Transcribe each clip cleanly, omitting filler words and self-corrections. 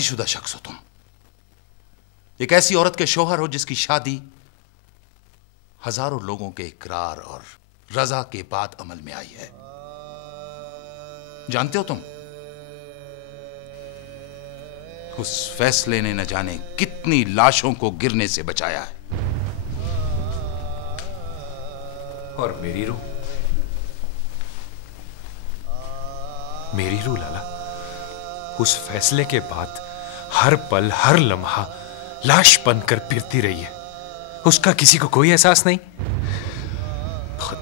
शादीशुदा शख्स हो तुम, एक ऐसी औरत के शौहर हो जिसकी शादी हजारों लोगों के इकरार और रजा के बाद अमल में आई है। जानते हो तुम, उस फैसले ने न जाने कितनी लाशों को गिरने से बचाया है। और मेरी रूह, मेरी रूह लाला, उस फैसले के बाद हर पल हर लम्हा लाश बनकर फिरती रही है। उसका किसी को कोई एहसास नहीं। बहुत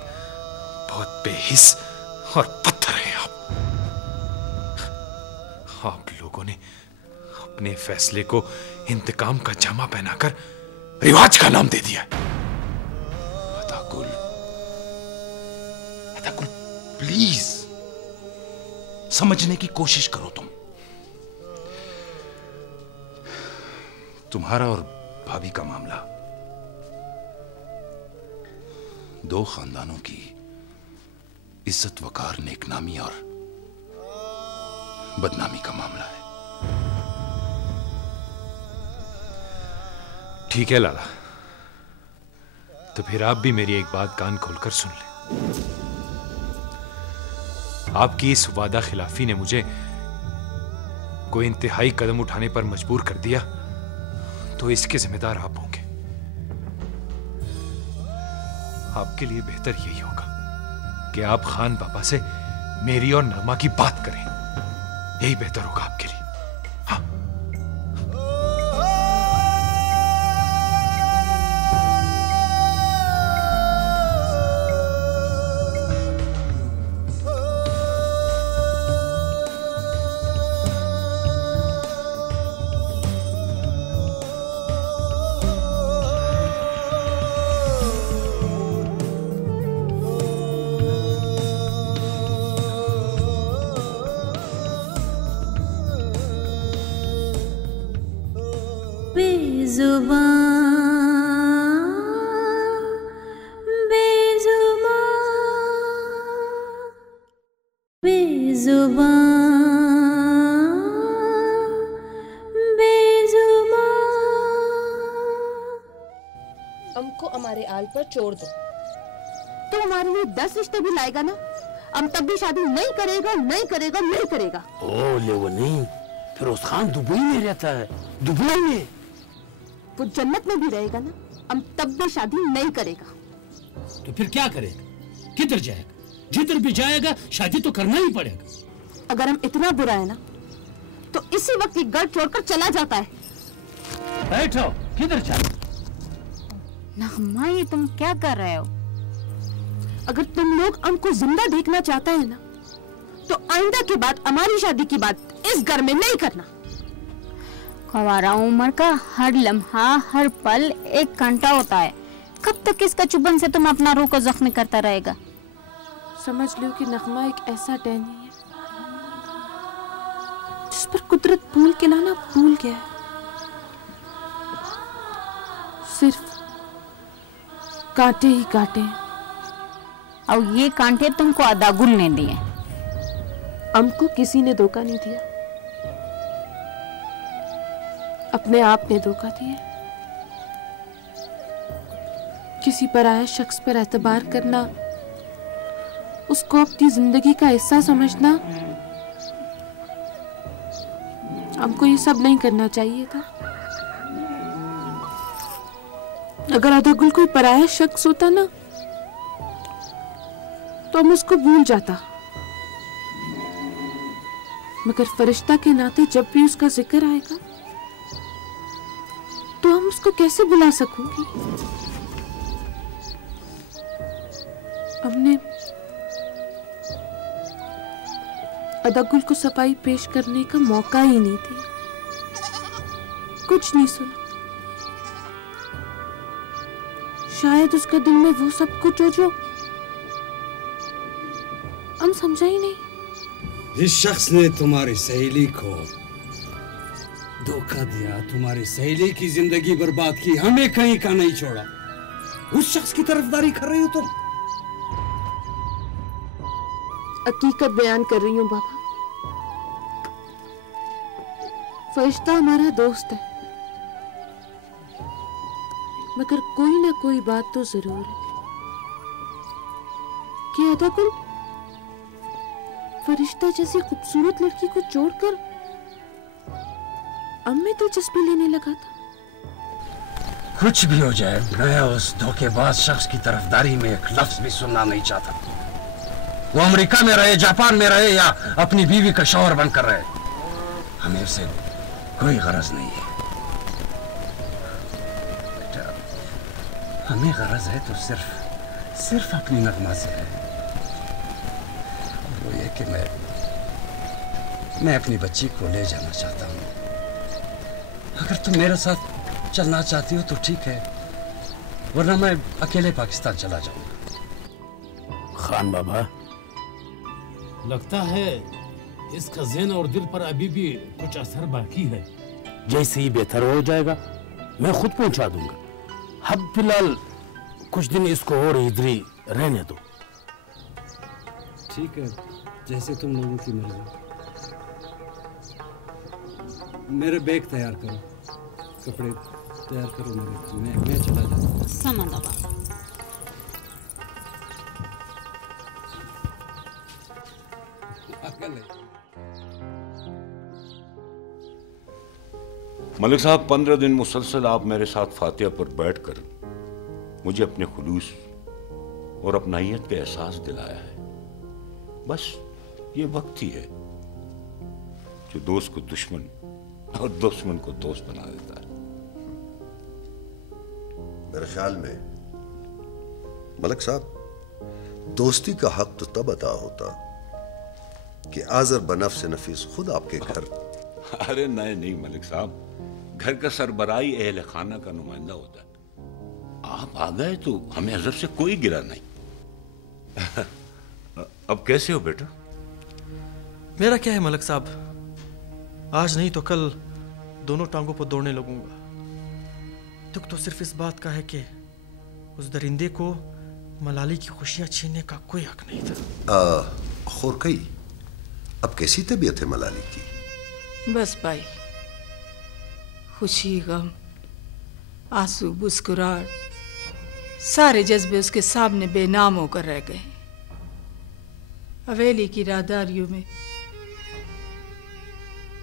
बहुत बेहिस और पत्थर हैं आप लोगों ने अपने फैसले को इंतकाम का जामा पहनाकर रिवाज का नाम दे दिया। अताकुल, प्लीज समझने की कोशिश करो। तुम्हारा और भाभी का मामला दो खानदानों की इज्जत वकार, नेकनामी और बदनामी का मामला है। ठीक है लाला, तो फिर आप भी मेरी एक बात कान खोलकर सुन लें। आपकी इस वादा खिलाफी ने मुझे कोई इंतहाई कदम उठाने पर मजबूर कर दिया, तो इसके जिम्मेदार आप होंगे। आपके लिए बेहतर यही होगा कि आप खान बाबा से मेरी और नरमा की बात करें। यही बेहतर होगा आपके लिए। हाँ। हमको हमारे आल पर छोड़ दो। तो हमारे लिए 10 रिश्ते भी लाएगा ना? हम तब भी शादी नहीं करेगा, नहीं करेगा, नहीं करेगा। ओ ले वो नहीं, फिरोज खान दुबई में रहता है। दुबई में वो जन्नत में भी रहेगा ना, हम तब भी शादी नहीं करेगा। तो फिर क्या करेगा? किधर जाएगा? जिधर भी जाएगा शादी तो करना ही पड़ेगा। अगर हम इतना बुरा है ना, तो इसी वक्त ये घर छोड़कर चला जाता है। बैठो, किधर जाए? नगमा, ये तुम क्या कर रहे हो? अगर तुम लोग हमको जिंदा देखना चाहते हैं ना, तो आइंदा के बाद हमारी शादी की बात इस घर में नहीं करना। हमारा उम्र का हर लम्हा, हर पल एक घंटा होता है। कब तक इसका चुभन से तुम अपना रूह को जख्मी करता रहेगा? समझ लो कि नगमा एक ऐसा डैनी है जिस पर कुदरत भूल के लाना भूल गया है। सिर्फ कांटे ही कांटे, और ये कांटे तुमको अदागुल ने दिए। हमको किसी ने धोखा नहीं दिया, अपने आप ने धोखा दिया। किसी पराये शख्स पर एतबार करना, उसको अपनी जिंदगी का हिस्सा समझना, हमको ये सब नहीं करना चाहिए था। अगर अदागुल कोई पराया शख्स होता ना, तो हम उसको भूल जाता, मगर फरिश्ता के नाते जब भी उसका जिक्र आएगा तो हम उसको कैसे भुला सकोगे? हमने अदागुल को सफाई पेश करने का मौका ही नहीं दिया, कुछ नहीं सुना। शायद उसके दिल में वो सब कुछ हो जो हम समझा ही नहीं। जिस शख्स ने तुम्हारी सहेली को धोखा दिया, तुम्हारी सहेली की जिंदगी बर्बाद की, हमें कहीं का नहीं छोड़ा, उस शख्स की तरफदारी कर रही हो तुम। हकीकत बयान कर रही हूँ बाबा। फरिश्ता हमारा दोस्त है, मगर कोई ना कोई बात तो जरूर है कि अदा कुल फरिश्ता जैसी खूबसूरत लड़की को छोड़कर अब में दिलचस्पी लेने लगा था। कुछ भी हो जाए, मैं उस धोखेबाज शख्स की तरफदारी में एक लफ्ज भी सुनना नहीं चाहता। वो अमेरिका में रहे, जापान में रहे या अपनी बीवी का शौहर बनकर रहे, हमें उसे कोई गरज नहीं है। बेटा, हमें गरज है तो सिर्फ अपनी नगमा से है। वो ये कि मैं अपनी बच्ची को ले जाना चाहता हूँ। अगर तुम मेरे साथ चलना चाहती हो तो ठीक है, वरना मैं अकेले पाकिस्तान चला जाऊंगा। खान बाबा, लगता है इसका ज़हन और दिल पर अभी भी कुछ असर बाकी है। जैसे ही बेहतर हो जाएगा मैं खुद पहुंचा दूंगा। अब फिलहाल कुछ दिन इसको और इधर ही रहने दो। ठीक है, जैसे तुम लोगों की मर्जी। मेरे बैग तैयार करो, कपड़े तैयार करो मेरे, मैं चला जाता हूँ। सामान दबा। मलिक साहब, 15 दिन मुसलसल आप मेरे साथ फातिहा पर बैठकर मुझे अपने खुलूस और अपनाइयत का एहसास दिलाया है। बस ये वक्त ही है जो दोस्त को दुश्मन और दुश्मन को दोस्त बना देता है। मेरे ख्याल में मलिक साहब, दोस्ती का हक तो तब अदा होता कि आज़र बनफ्स नफीस खुद आपके घर। अरे नहीं मलिक साहब, घर का सरबराही अहले खाना का नुमाइंदा होता है। आप आ गए तो हमें अजर से कोई गिरा नहीं। अब कैसे हो बेटा? मेरा क्या है मलिक साहब, आज नहीं तो कल दोनों टांगों पर दौड़ने लगूंगा। दुख तो सिर्फ इस बात का है कि उस दरिंदे को मलाली की खुशियां छीनने का कोई हक नहीं था। खुरकई, अब कैसी तबीयत है मलाली की? बस भाई, खुशी, गम, आंसू, मुस्कुराहट, सारे जज्बे उसके सामने बेनाम होकर रह गए। हवेली की राहदारियों में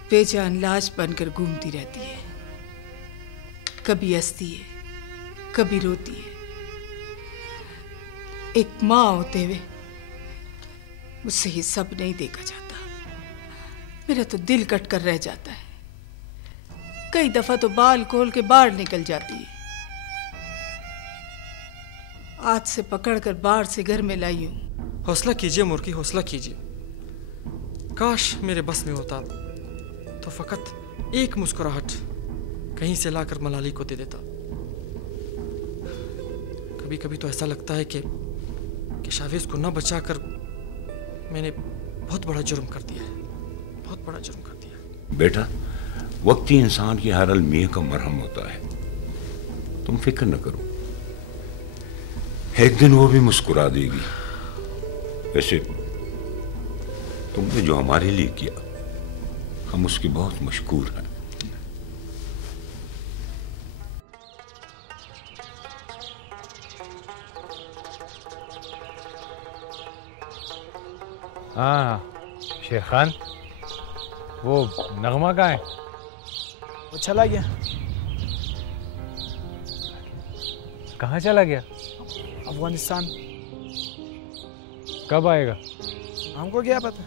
बेजान लाश बनकर घूमती रहती है। कभी हंसती है, कभी रोती है। एक माँ होते हुए मुझसे ये सब नहीं देखा जाता। मेरा तो दिल कट कर रह जाता है। कई दफा तो बाल खोल के बाहर निकल जाती है। आज से पकड़कर बाहर से घर में लाई हूं। हौसला कीजिए मुर्गी, हौसला कीजिए। काश मेरे बस में होता तो फकत एक मुस्कुराहट कहीं से लाकर मलाली को दे देता। कभी कभी तो ऐसा लगता है कि शावेज को न बचाकर मैंने बहुत बड़ा जुर्म कर दिया है, बहुत बड़ा जुर्म कर दिया। बेटा, वक्त ही इंसान की हर अलमिया का मरहम होता है। तुम फिक्र न करो, एक दिन वो भी मुस्कुरा देगी। वैसे तुमने जो हमारे लिए किया, हम उसके बहुत मशकूर हैं। हाँ शेर खान, वो नगमा कहाँ है? वो चला गया। कहाँ चला गया? अफगानिस्तान। कब आएगा? हमको क्या पता।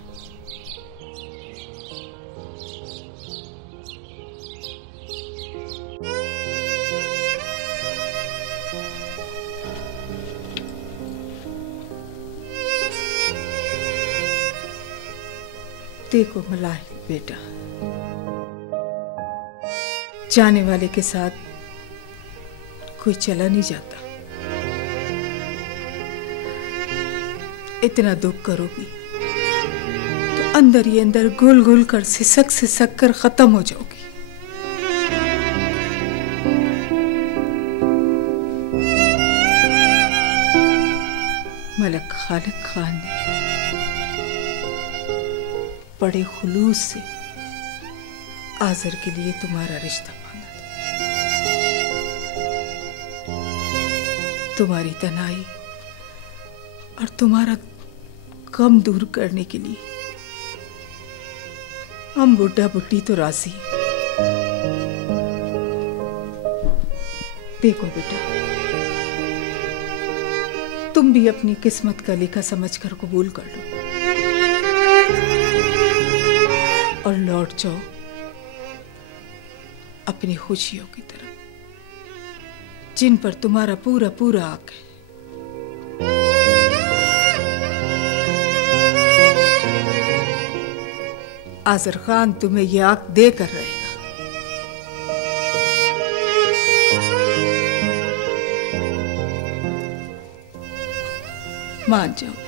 देखो मलाही बेटा, जाने वाले के साथ कोई चला नहीं जाता। इतना दुख करोगी तो अंदर ही अंदर घुल घुल कर सिसक कर खत्म हो जाओगी। मलक खालिक खान ने बड़े खुलूस से आजर के लिए तुम्हारा रिश्ता मांगा था। तुम्हारी तन्हाई और तुम्हारा गम दूर करने के लिए हम बुढ़ा बुढ़ी तो राजी हैं। देखो बेटा, तुम भी अपनी किस्मत का लेखा समझकर कबूल कर लो और लौट जाओ अपनी खुशियों की तरफ, जिन पर तुम्हारा पूरा पूरा हक है। आजर खान तुम्हें यह हक देकर रहेगा। मान जाओ बेटा।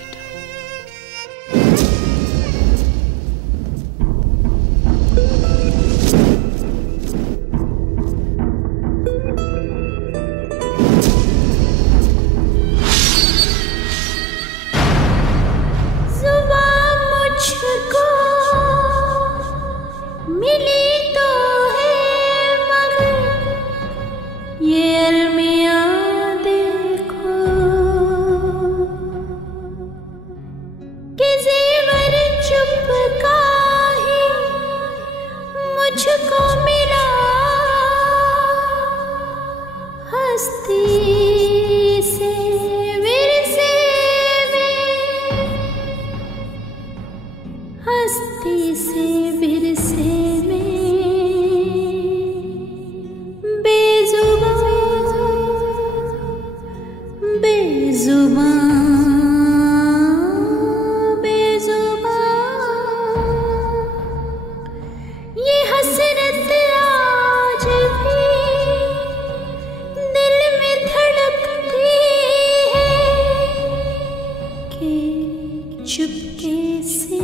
चुपके से